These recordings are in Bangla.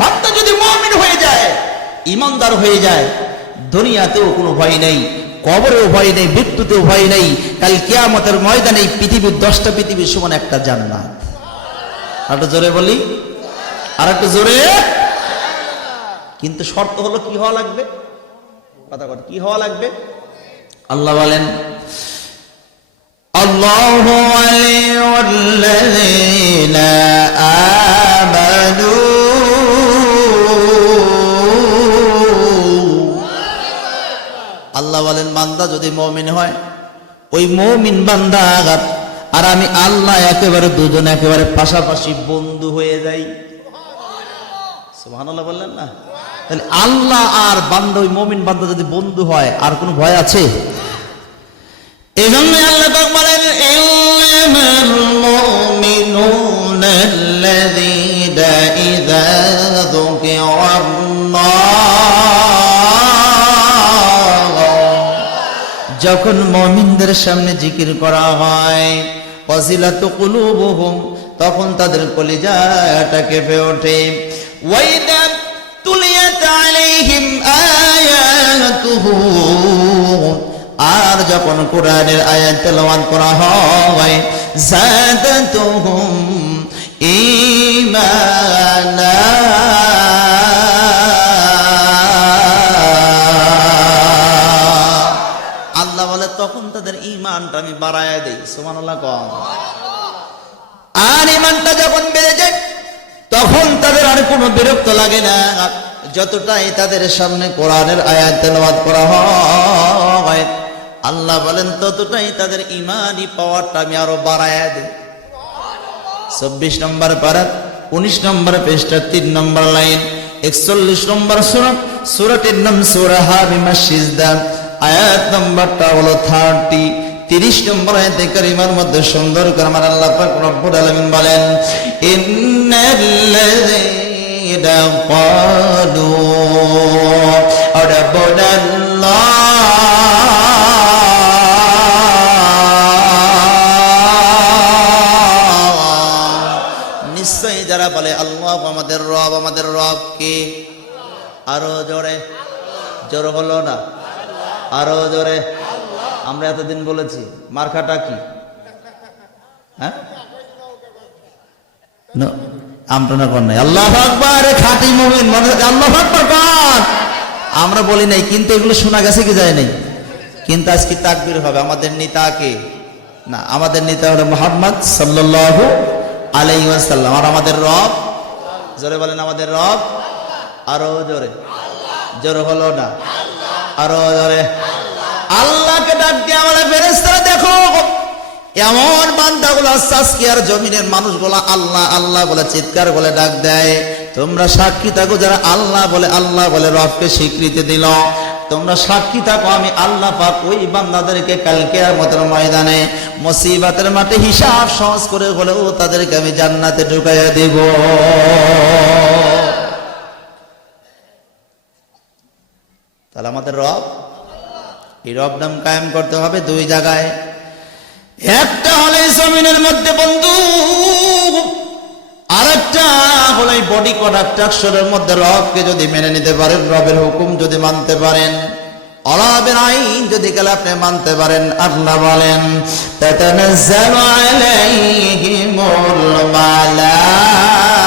বান্দা যদি মমিন হয়ে যায় ইমানদার হয়ে যায়, দুনিয়াতেও কোনো ভয় নেই, কবরেও ভয় নেই, মৃত্যুতেও ভয় নেই, কাল কেয়ামতের ময়দানে পৃথিবীর দশটা পৃথিবীর সমান একটা যান না আরেকটা জোরে বলি। আর একটা জোরে। কিন্তু শর্ত হলো কি হওয়া লাগবে? কথা কথা কি হওয়া লাগবে? আল্লাহ বলেন, আল্লাহ বান্দা যদি মমিন হয়, ওই মমিন বান্দা আঘাত। আর আমি আল্লাহ একেবারে দুজন একেবারে পাশাপাশি বন্ধু হয়ে যাই। সুবহানাল্লাহ বললেন না? তাহলে আল্লাহ আর বান্দা, ওই মমিন বান্দা যদি বন্ধু হয়, আর কোনো ভয় আছে? এই জন্য আল্লাহ পাক বলেন ইল্লামাল মুমিনুনা ইযা যুকিরাল্লাহ যখন মুমিনদের সামনে জিকির করা হয় তখন তাদের কলিজাটা কেঁপে ওঠে। আর যখন কোরআনের আয়াত তেলাওয়াত করা হয়, জাদাতুহুম ইমানটা আমি বাড়ায় দেই, সুবহানাল্লাহ কম আর ইমানটা যখন বেড়ে যায়, তখন তাদের আর কোনো বিরক্ত লাগে না। যতটাই তাদের সামনে কোরআনের আয়াত তেলাওয়াত করা হয়, আল্লাহ বলেন, ততটাই তাদের ইমানই পাওয়ারটা আমি আরও বাড়ায় দিই। চব্বিশ নম্বর পারাত উনিশ নম্বর পৃষ্ঠা, তিন নম্বর লাইন, একচল্লিশ নম্বর সুরত সুরটের নাম সুরাহা বিমা সিজদা। আয়াত নম্বরটা হলো থার্টি তিরিশ নম্বর আয়াতে মধ্যে সুন্দর করে আমার আল্লাহ পাক রব্বুল আলামিন বলেন নিশ্চয়ই যারা বলে, আল্লাহ আমাদের রব আমাদের রব কে? আরও জোরে, জোর হলো না? আরও জোরে। আমরা এতদিন বলেছি, মার্কাটা কি? হ্যাঁ? আমরা বলি নাই। কিন্তু এগুলো শোনা গেছে কি যায় নাই? কিন্তু আজকে তাকবীর হবে। আমাদের নেতা কে? না, আমাদের নেতা হলো মোহাম্মদ আর আমাদের রব? জোরে বলেন, আমাদের রব? আরও জোরে। জোরে হলো না? আরও জোরে। আল্লাহকে ডাক দিয়ে আমাদের ফেরেশতারা দেখো। এমন বান্দাগুলো সাসকিয়ার জমিনের মানুষগুলো আল্লাহ আল্লাহ বলে চিৎকার বলে ডাক দেয়। তোমরা সাক্ষী থাকো, যারা আল্লাহ বলে আল্লাহ বলে রবকে স্বীকৃতি দিল। তোমরা সাক্ষী থাকো, আমি আল্লাহ পাক ওই বান্দাদেরকে কালকে মতের ময়দানে মুসিবাতের মাঠে হিসাব সহজ করে হলেও তাদেরকে আমি জান্নাতে ঢুকাইয়া দেব। তাহলে আমাদের রব এই রব নাম কায়েম করতে হবে দুই জায়গায়। একটা হলে জমিনের মধ্যে বন্ধু, আরেকটা হলো এই বডি কন্ট্রাকশনের মধ্যে রবকে যদি মেনে নিতে পারেন, রবের হুকুম যদি মানতে পারেন, অরবের আইন যদি গেলে আপনি মানতে পারেন, আল্লাহ বলেন, তাতানাজ্জালু আলাইহিমুল মালাইকা।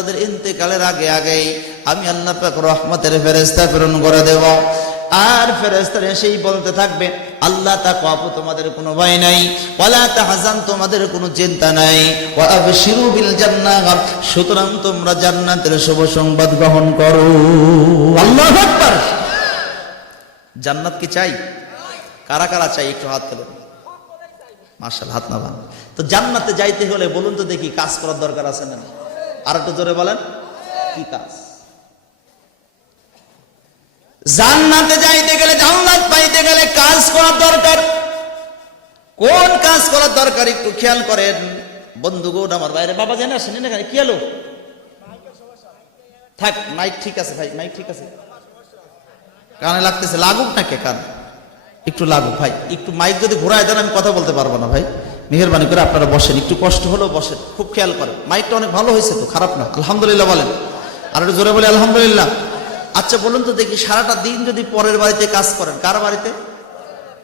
তাদের ইন্তেকালের আগে আগেই আমি আল্লাহ পাক রহমতের ফেরেস্তা প্রেরণ করে দেব। আর ফেরেস্তার এসেই বলতে থাকবে, আল্লাহ তা কাপু তোমাদের কোনো ভয় নাই, ওয়ালা তাহজান তোমাদের কোনো চিন্তা নাই, ওয়া আবশিরু বিল জান্নাহ, সুতরাং তোমরা জান্নাতের শুভ সংবাদ গ্রহণ করো। আল্লাহু জান্নাত কি চাই? কারা কারা চাই? একটু হাত তোলেন মার্শাল হাত নামান। তো জান্নাতে যাইতে হলে বলুন তো দেখি কাজ করার দরকার আছে না আর একটু জোরে বলেন। কি কাজ? জান্নাতে যাইতে গেলে, জান্নাত পাইতে গেলে কাজ করার দরকার। কোন কাজ করার দরকার একটু খেয়াল করেন। বন্ধুগণ আমার বাইরে। বাবা জানে আসেন এখানে কি হলো? থাক মাইক ঠিক আছে ভাই মাইক ঠিক আছে। কানে লাগতেছে, লাগুক নাকি কান? একটু লাগুক ভাই, একটু মাইক যদি ঘোরায় দেন, আমি কথা বলতে পারব না ভাই। মেহরবানি করে আপনারা বসেন। একটু কষ্ট হলেও বসেন, খুব খেয়াল করেন। মাইকটা অনেক ভালো হয়েছে তো, খারাপ না? আলহামদুলিল্লাহ বলেন। আর একটু জোরে বলে, আলহামদুলিল্লাহ। আচ্ছা বলুন তো দেখি, সারাটা দিন যদি পরের বাড়িতে কাজ করেন, কার বাড়িতে?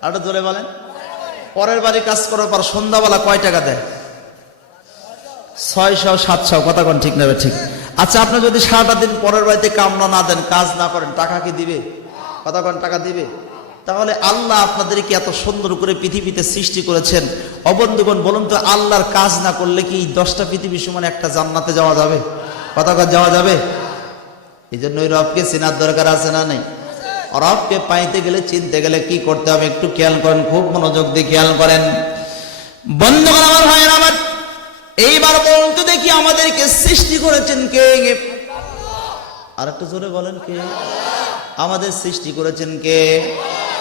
আর একটু জোরে বলেন। পরের বাড়ি কাজ করার পর সন্ধ্যাবেলা কয় টাকা দেয়? ছয়শো, সাতশো, কথা কোন, ঠিক নেবে ঠিক। আচ্ছা আপনি যদি সারাটা দিন পরের বাড়িতে কামনা না দেন, কাজ না করেন, টাকা কি দিবে? কথা কোন, টাকা দিবে? তাহলে আল্লাহ আপনাদেরকে এত সুন্দর করে পৃথিবীতে সৃষ্টি করেছেন। অবন্ধুগণ বলুন তো, আল্লাহর কাজ না করলে কি দশটা পৃথিবীর সমান একটা জান্নাতে যাওয়া যাবে? কথা যাওয়া যাবে? এই জন্য ওই রবকে চেনার দরকার আছে না নেই? রবকে পাইতে গেলে, চিনতে গেলে কি করতে হবে? একটু খেয়াল করেন, খুব মনোযোগ দিয়ে খেয়াল করেন। বন্ধুগণ, আমার ভাইয়ের, আমার এইবার বলতে দেখি আমাদেরকে সৃষ্টি করেছেন কে? আর একটু জোরে বলেন কে? আমাদের সৃষ্টি করেছেন কে?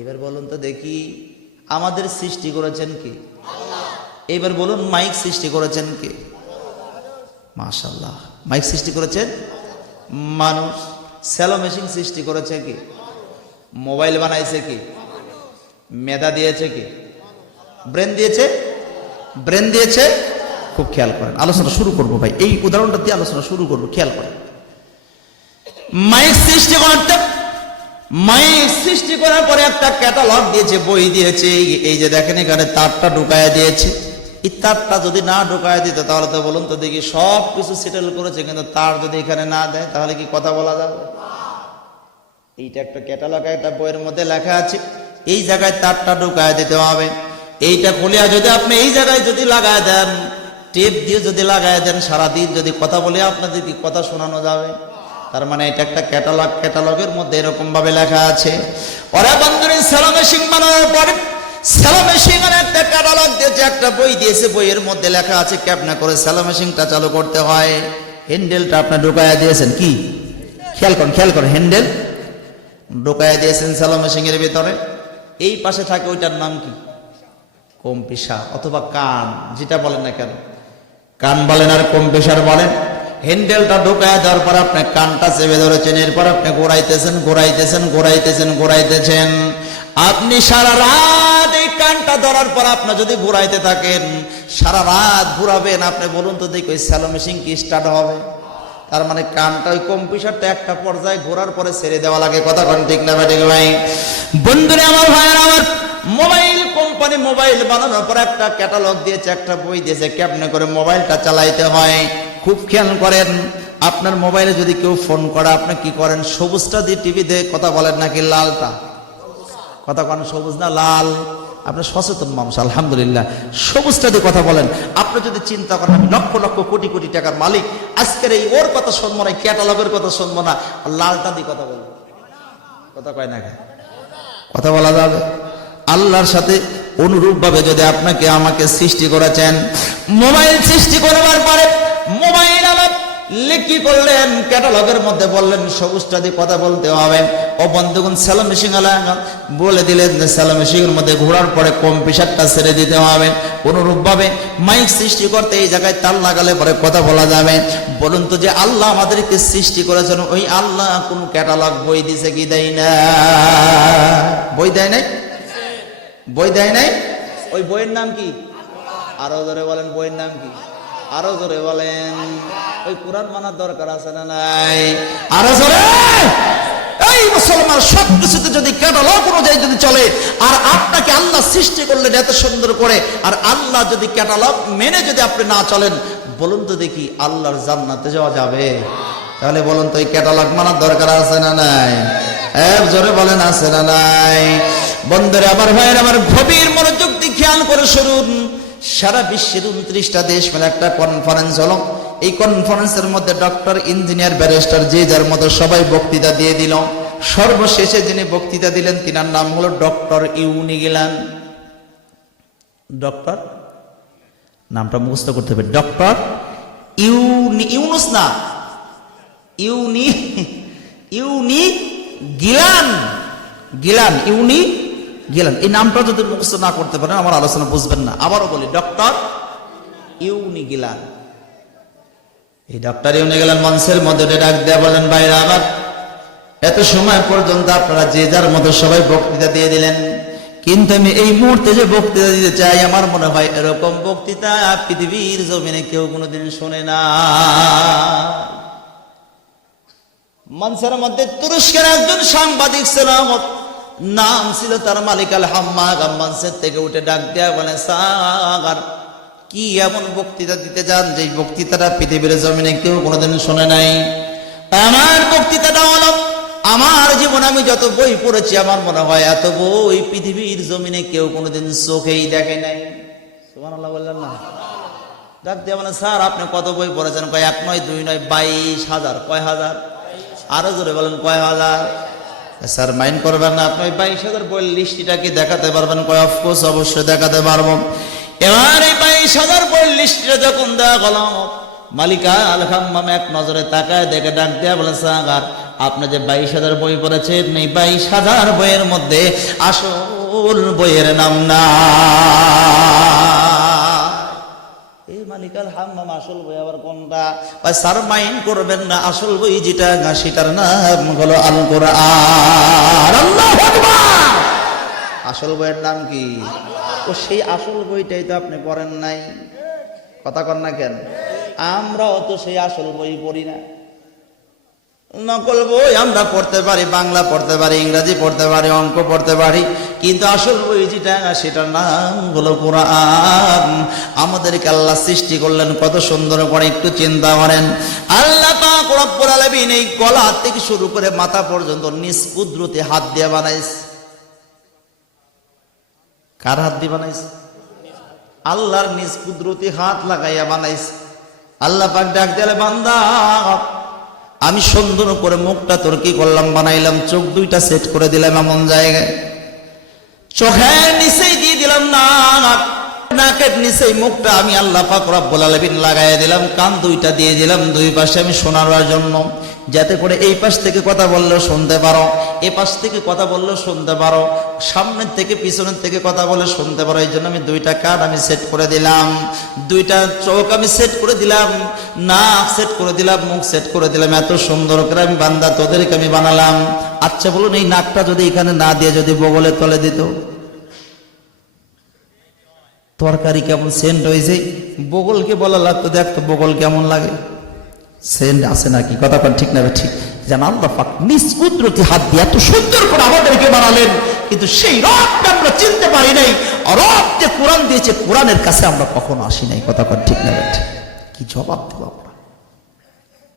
এবার বলুন তো দেখি, আমাদের সৃষ্টি করেছেন কে? এবার বলুন, মাইক সৃষ্টি করেছেন কে? মাশাল্লাহ মাইক সৃষ্টি করেছেন? মানুষ। স্যালো মেশিন সৃষ্টি করেছে কি? মোবাইল বানাইছে কি? মেধা দিয়েছে কি? ব্রেন দিয়েছে? ব্রেন দিয়েছে? খুব খেয়াল করেন, আলোচনা শুরু করব ভাই। এই উদাহরণটা দিয়ে আলোচনা শুরু করব, খেয়াল করেন। মাইক সৃষ্টি করতে মাইক সৃষ্টি করার পরে একটা ক্যাটালগ দিয়েছে, বই দিয়েছে, এই যে দেখেন এখানে তারটা ঢুকায় দিয়েছে। এই তারটা যদি না ঢুকায় দিত, তাহলে তো বলুন তো দেখি সব কিছু সেটেল করেছে, কিন্তু তার যদি এখানে না দেয়, তাহলে কি কথা বলা যাবে? এইটা একটা ক্যাটালগ একটা বইয়ের মধ্যে লেখা আছে, এই জায়গায় তারটা ঢুকায় দিতে হবে। এইটা খুলিয়া যদি আপনি এই জায়গায় যদি লাগায় দেন টেপ দিয়ে যদি লাগায় দেন, সারাদিন যদি কথা বলে, আপনাদের কি কথা শোনানো যাবে? তার মানে এটা একটা ক্যাটালগ ক্যাটালগের মধ্যে এরকম ভাবে লেখা আছে। ওরা বন্ধুরে সেলামে সিং বানানোর পরে সেলামে সিং একটা ক্যাটালগ দিয়েছে একটা বই দিয়েছে বইয়ের মধ্যে লেখা আছে ক্যাপনা করে সেলামে সিংটা চালু করতে হয়। হ্যান্ডেলটা আপনি ঢুকায় দিয়েছেন কি? খেয়াল করেন খেয়াল করেন, হ্যান্ডেল। ঢোকায় দিয়েছেন সালামে সিংয়ের ভিতরে। এই পাশে থাকে ওইটার নাম কি? কম্পিসা অথবা কান, যেটা বলেন না কেন? কান বলেন আর কম্পিসার বলেন। হ্যান্ডেলটা ঢুকায় দেওয়ার পর আপনি কানটা চেপে ধরেছেন, এরপর আপনি ঘোরাইতেছেন ঘোরাইতেছেন ঘোরাইতেছেন ঘোরাইতেছেন। আপনি সারা রাত এই কানটা ধরার পর আপনি যদি ঘোরাইতে থাকেন, সারা রাত ঘুরাবেন, আপনি বলুন তো দেখি ওই স্যালো মেশিন কি স্টার্ট হবে? তার মানে কানটা ওই কম্পিউটারটা একটা পর্যায়ে ঘোরার পরে ছেড়ে দেওয়া লাগে, কথা কোন ঠিক না ঠিক ভাই? বন্ধুরে, আমার ভাইয়ের, আমার মোবাইল কোম্পানি মোবাইল বানানোর পর একটা ক্যাটালগ দিয়েছে, একটা বই দিয়েছে, কেমনে করে মোবাইলটা চালাইতে হয়? খুব খেয়াল করেন, আপনার মোবাইলে যদি কেউ ফোন করে, আপনি কি করেন? সবুজটা দিয়ে টিভিতে কথা বলেন নাকি লালটা? কথা কন, সবুজ না লাল? আপনি সচেতন মানুষ, আলহামদুলিল্লাহ। সবুজটা দিয়ে কথা বলেন। আপনি যদি চিন্তা করেন, আমি লক্ষ লক্ষ কোটি কোটি টাকার মালিক, আজকের এই ওর কথা শুনব না ক্যাটালগের কথা শুনব না লালটা দিয়ে কথা বলব। কথা কয় না? কথা বলা যাবে। আল্লাহর সাথে অনুরূপ ভাবে যদি আপনাকে আমাকে সৃষ্টি করেছেন, মোবাইল সৃষ্টি করবার পরে মোবাইল আবার লিখি করলেন ক্যাটালগের মধ্যে বললেন সবুজটা দিয়ে কথা বলতে হবে। ও বন্ধুগণ স্যালো মেশিন বলে দিলেন যে স্যালো মেশিনের মধ্যে ঘোরার পরে কম পিসারটা ছেড়ে দিতে হবে। অনুরূপ ভাবে মাইক সৃষ্টি করতে এই জায়গায় তাল লাগালে পরে কথা বলা যাবে। বলুন তো যে আল্লাহ আমাদেরকে সৃষ্টি করেছেন, ওই আল্লাহ কোন ক্যাটালগ বই দিছে কি দেয় না? বই দেয় নাই? বই দেয় নাই? ওই বইয়ের নাম কি? আরও ধরে বলেন, বইয়ের নাম কি? আরও জোরে বলেন। ওই কোরআন মানার দরকার আছে না নাই? আরও জোরে! এই মুসলমান, সব কিছুতে যদি ক্যাটালগ অনুযায়ী যদি চলে, আর আপনাকে আল্লাহ সৃষ্টি করলেন এত সুন্দর করে, আর আল্লাহ যদি ক্যাটালগ মেনে যদি আপনি না চলেন, বলুন তো দেখি আল্লাহর জান্নাতে যাওয়া যাবে? তাহলে বলুন তো এই ক্যাটালগ মানার দরকার আছে না নাই? এক জোরে বলেন, আছে না নাই? বন্ধুরে, আমার ভাইয়ের, আমার গভীর মনোযোগ দিয়ে খেয়াল করে শুনুন। সারা বিশ্বের উনত্রিশটা দেশ মিলে একটা কনফারেন্স হলো। এই কনফারেন্সের মধ্যে ডক্টর ইঞ্জিনিয়ার ব্যারিস্টার যে যার মতো সবাই বক্তৃতা দিয়ে দিল। সর্বশেষে যিনি বক্তৃতা দিলেন, তিনার নাম হলো ডক্টর ইউনিগিলান। ডক্টর নামটা মুখস্থ করতে হবে। ডক্টর ইউনি, ইউনুস না। ইউনি ইউনি গিলান। গিলান, ইউনি গিলান। এই নামটা যদি মুখস্থ না করতে পারেন, আমার আলোচনা বুঝবেন না। আবারও বলি, ডক্টর ইউনি গিলান এই ডক্টর ইউনি গিলান মঞ্চের মধ্যে ডাক দেয়া বলেন বাইরে আবার এত সময় পর্যন্ত আপনারা যে যার মতো সবাই বক্তৃতা দিয়ে দিলেন। কিন্তু আমি এই মুহূর্তে যে বক্তৃতা দিতে চাই, আমার মনে হয় এরকম বক্তৃতা পৃথিবীর জমিনে কেউ কোনোদিন শোনে না। মঞ্চের মধ্যে তুরস্কের একজন সাংবাদিক ছিল নাম ছিল তার মালিক আল মঞ্চের থেকে উঠে ডাক দেয়া বলে, সাগার, কি এমন বক্তৃতা দিতে যান যে বক্তৃতাটা পৃথিবীর জমিনে কেউ কোনোদিন শোনে নাই? আমার বক্তৃতাটা হলো, আমার জীবন আমি যত বই পড়েছি, আমার মনে হয় এত বই পৃথিবীর জমিনে কেউ কোনোদিন চোখেই দেখে নাই। সুবহানাল্লাহ বললেন না। ডাক দিয়ে বলেন স্যার, আপনি কত বই পড়েছেন? কয়, এক নয়, দুই নয়, বাইশ হাজার। কয় হাজার? আরও জোরে বলেন, কয় হাজার? স্যার মাইন্ড করবেন না, আপনি বাইশ হাজার বই লিস্টিটা কি দেখাতে পারবেন, কয় অফকোর্স অবশ্যই দেখাতে পারব। এবার এই বাইশ হাজার বই লিস্টিটা যখন দেওয়া গেল, মালিকা আল খাম্মাম এক নজরে তাকায়, দেখে ডাক দেয়া বলে সাগার আপনি যে বাইশ হাজার বই পড়েছেন, এই বাইশ হাজার বইয়ের মধ্যে আসল বইয়ের নাম না। মালিকাল হাম্মাম, আসল বই আবার কোনটা? ভাই স্যার মাইন্ড করবেন না, আসল বই যেটা না, সেটার নাম হলো আল কোরআন আসল বইয়ের নাম কি? ও সেই আসল বইটাই তো আপনি পড়েন নাই। কথা কর না কেন? আমরাও তো সেই আসল বই পড়ি না। নকল বই আমরা পড়তে পারি, বাংলা পড়তে পারি, ইংরাজি পড়তে পারি, অঙ্ক পড়তে পারি কিন্তু আসল বই যেটা সেটার নাম হলো কোরআন। আমাদেরকে আল্লাহ সৃষ্টি করলেন, কত সুন্দর করে একটু চিন্তা করেন। আল্লাহ পাক এই গলা থেকে শুরু করে মাথা পর্যন্ত নিষ্কুদ্রতে হাত দিয়ে বানাইছে। কার হাত দিয়ে বানাইছে? আল্লাহর নিজ কুদরতি হাত লাগাইয়া বানাইছে। আল্লাহ পাক ডাক দিলে, বান্দা, আমি সুন্দর করে মুখটা তোর কি করলাম, বানাইলাম, চোখ দুইটা সেট করে দিলাম এমন জায়গায়। চোখের নিচেই দিয়ে দিলাম না, নাকের নিচেই মুখটা আমি আল্লাহ পাক রব্বুল আলামিন লাগাই দিলাম, কান দুইটা দিয়ে দিলাম, দুই পাশে আমি শোনার জন্য। যাতে করে এই পাশ থেকে কথা বললেও শুনতে পারো, এ পাশ থেকে কথা বললেও শুনতে পারো, সামনের থেকে পিছনের থেকে কথা বলে শুনতে পারো এই জন্য আমি দুইটা কান আমি সেট করে দিলাম। দুইটা চোখ আমি সেট করে দিলাম, নাক সেট করে দিলাম, মুখ সেট করে দিলাম। এত সুন্দর করে আমি বান্দা তোদেরকে আমি বানালাম। আচ্ছা বলুন, এই নাকটা যদি এখানে না দিয়ে যদি বগলে তলে দিত? তরকারি কেমন সেন্ট হয়েছে? বগলকে বলা লাগতো দেখতো বগল কেমন লাগে। সেন্ট আছে নাকি? কথা কন ঠিক না, ঠিক। যেন আল্লাহ পাক নিজ কুদরতি হাত দিয়ে এত সুন্দর করে আমাদেরকে বানালেন, কিন্তু সেই রবকে আমরা চিনতে পারি নাই। রব যে কোরআন দিয়েছে, কোরআনের কাছে আমরা কখনো আসি নাই। কথা কন ঠিক না, ঠিক। কি জবাব দেবো